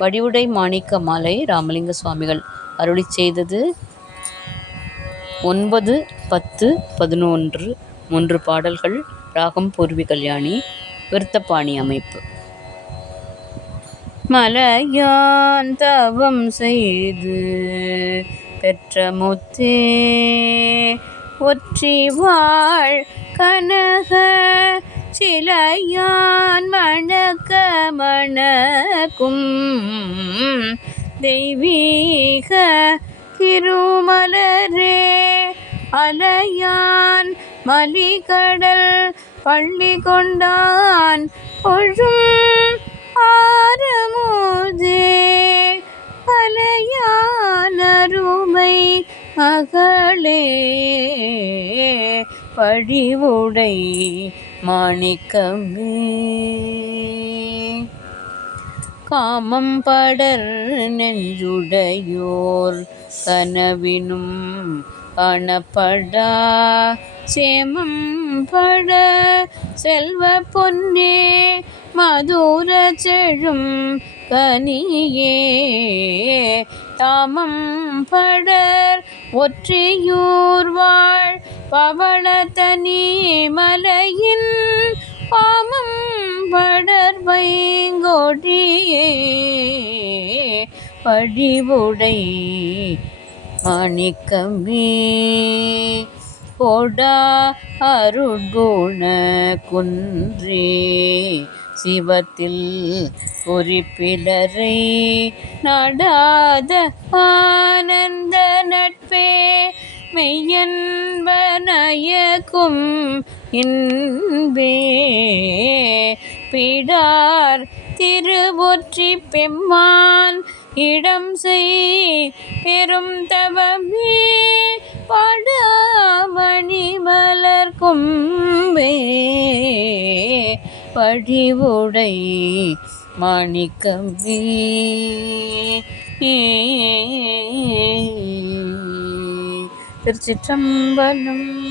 வடிவுடை மாணிக்க மாலை ராமலிங்க சுவாமிகள் அருளி செய்தது ஒன்பது பத்து பதினொன்று மூன்று பாடல்கள் ராகம் பூர்வி கல்யாணி விருத்தப்பாணி அமைப்பு. மலையான் தவம் செய்து பெற்ற முத்தே ஒற்றி வாழ் கனக சிலையான் மணக்கும் தெய்வீக திருமலரே. அலையான் மலிகடல் பள்ளி கொண்டான் பொழும் ஆரமோதே அலையான் அருமை மகளே. பழிவுடை மாணிக்கமே. காமம் படர் நெஞ்சுடையோர் கனவினும் காணப்படா. சேமம் பட செல்வ பொன்னே மதுர செழும் கனியே. தாமம் படர் ஒற்றியூர்வா வாழ் மலையின் பாமம் படர் வைங்கொடியே படிவுடை மாணிக்கமே. கொடா அருகுண குன்றே. சிவத்தில் குறிப்பிலரை நடாத ஆன மெய்யன்பனயக்கும் இன்பே பிடார் திருவொற்றி பெம்மான் இடம் செய் பெரும் தவமே. படாமணி மலர் கொம்பே. படிவுடை மாணிக்கமே. திருச்சிற்றம்பலம்.